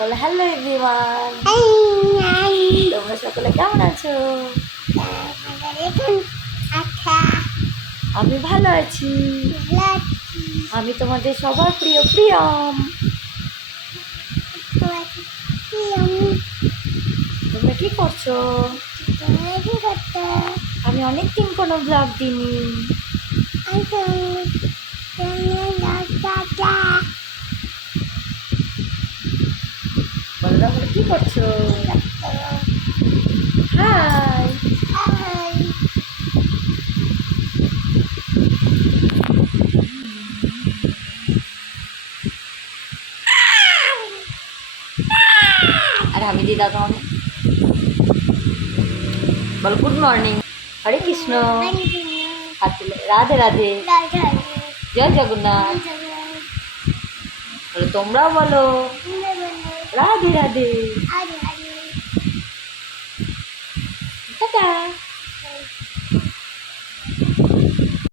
বলো hello everyone তোমরা সকলে কেমন আছো? আমি ভালো আছি। আমি তোমাদের সবার প্রিয় প্রিয়ম। তোমরা কি করছ? আমি অনেক দিন কোনো ব্লগ দিইনি। তাহলে কি করছ? হাই আর আমি দিদা তোমাকে। বলো গুড মর্নিং হরে কৃষ্ণ। রাধে রাধে। জয় জগন্নাথ। তোমরাও বলো। রাধে রাধে